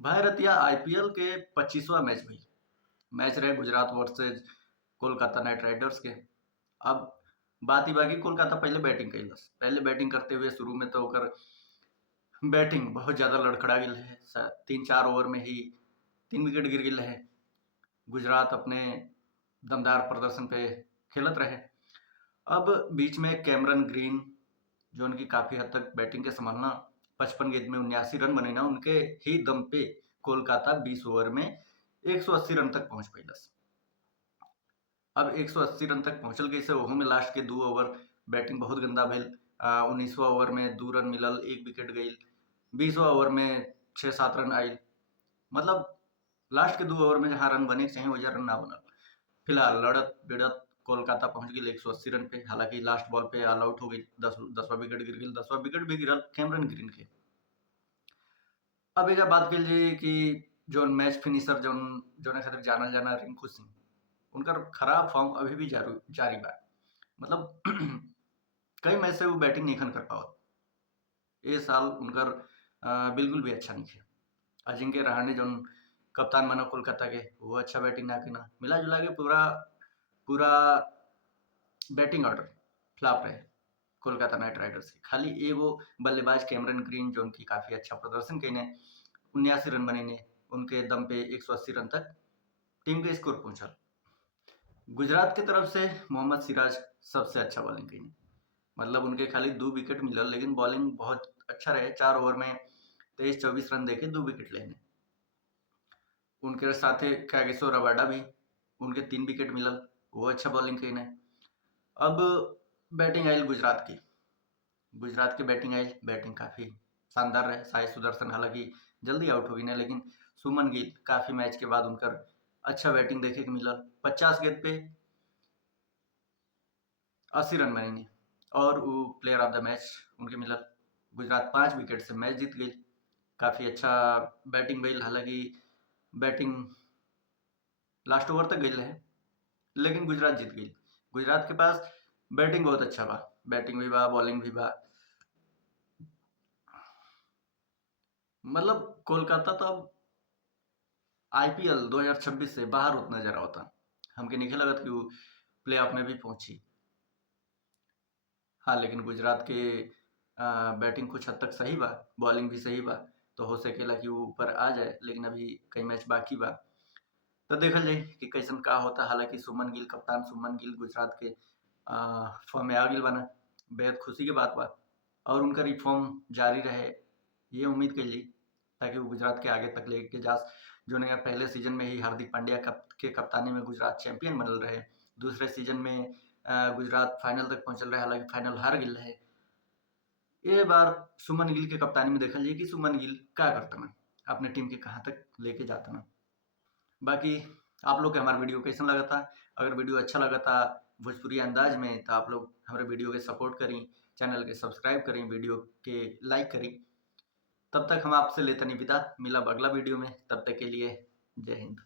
भारतीय आईपीएल के 25वां मैच भाई मैच रहे Gujarat versus Kolkata night Riders के। अब बात ही बाकी कोलकाता पहले बैटिंग कैलस। पहले बैटिंग करते हुए शुरू में तो ओकर बैटिंग बहुत ज़्यादा लड़खड़ा गिल है। 3-4 ओवर में ही 3 विकेट गिर गिल है। गुजरात अपने दमदार प्रदर्शन पे खेलत रहे। अब बीच में कैमरन ग्रीन जो उनकी काफ़ी हद तक बैटिंग के संभालना 55 गेंद में 79 रन बने ना, उनके ही दम पे कोलकाता 20 ओवर में 180 रन तक पहुंच पैलस। अब 180 रन तक पहुंचल गई से ओहू में लास्ट के 2 ओवर बैटिंग बहुत गंदा भेल। 19वां ओवर में 2 रन मिलल, 1 विकेट गई। 20वां ओवर में 6-7 रन आयल। मतलब लास्ट के 2 ओवर में जहाँ रन बने चाहिए वजह रन ना बनल। फिलहाल लड़त बिड़त कोलकाता पहुंच गई 180 रन पे। हालांकि लास्ट बॉल पे ऑल आउट हो गई। 10वां विकेट गिर गई। 10वां विकेट भी गिरल कैमरन ग्रीन के। अब एजा बात कल जाए कि जो मैच फिनिशर जो खातिर जानल जाना रिंकू सिंह, उनका खराब फॉर्म अभी भी जारी बा। मतलब कई मैच से वो बैटिंग नहीं कर पावत। ये साल उनकर बिल्कुल भी अच्छा नहीं है। अजिंक्य रहाणे जो कप्तान बना कोलकाता के, वो अच्छा बैटिंग ना के ना मिला जुला के पूरा बैटिंग ऑर्डर फ्लॉप रहे कोलकाता नाइट राइडर्स के। खाली एगो बल्लेबाज कैमरन ग्रीन जो उनकी काफ़ी अच्छा प्रदर्शन कईने 79 रन बने, उनके दम पे 180 रन तक टीम के स्कोर पहुंचल। गुजरात की तरफ से मोहम्मद सिराज सबसे अच्छा बॉलिंग कईने। मतलब उनके खाली 2 विकेट मिलल, लेकिन बॉलिंग बहुत अच्छा रहे। 4 ओवर में 23-24 रन देके 2 विकेट लेने। उनके साथ कागिसो रबाडा भी, उनके 3 विकेट मिलल, वो अच्छा बॉलिंग कईने। अब बैटिंग आयल गुजरात की। गुजरात की बैटिंग काफ़ी शानदार रहे। साई सुदर्शन हालांकि जल्दी आउट हो गई ना, लेकिन सुमन गिल काफ़ी मैच के बाद उनकर अच्छा बैटिंग देखे के मिलल। 50 गेंद पे 80 रन बने और वो प्लेयर ऑफ द मैच उनके मिलल। गुजरात 5 विकेट से मैच जीत गई। काफ़ी अच्छा बैटिंग भइल। हालांकि बैटिंग लास्ट ओवर तक गई रहे, लेकिन गुजरात जीत गई। गुजरात के पास बैटिंग बहुत अच्छा बा, बैटिंग भी बा, बॉलिंग भी बा। मतलब कोलकाता तो अब आईपीएल 2026 से बाहर होत नजर आवता। हमके नहीं लगत कि वो प्ले ऑफ में भी पहुंची। हाँ, लेकिन गुजरात के बैटिंग कुछ हद तक सही बा, बॉलिंग भी सही बा, तो हो सकेला कि वो ऊपर आ जाए। लेकिन अभी कई मैच बाकी बा, तो देखल जाए कि कैसन का होता। हालांकि सुमन गिल, कप्तान सुमन गिल गुजरात के फॉर्म में आ गई बना, बेहद खुशी की बात बा। और उनका ये फॉर्म जारी रहे, ये उम्मीद कइली, ताकि वो गुजरात के आगे तक लेके जा। जो ने पहले सीजन में ही हार्दिक पांड्या के कप्तानी में गुजरात चैंपियन बनल रहे। दूसरे सीजन में गुजरात फाइनल तक पहुंचल रहे, हालांकि फाइनल हार गिल रहे। ये बार सुमन गिल के कप्तानी में देखल जाए कि सुमन गिल क्या करता ना, अपने टीम के कहाँ तक लेके जाता ना। बाकी आप लोग के हमारा वीडियो कैसा लगा था? अगर वीडियो अच्छा लगा था भोजपुरी अंदाज में, तो आप लोग हमारे वीडियो के सपोर्ट करें, चैनल के सब्सक्राइब करें, वीडियो के लाइक करें। तब तक हम आपसे लेते नहीं विदा। मिला अगला वीडियो में, तब तक के लिए जय हिंद।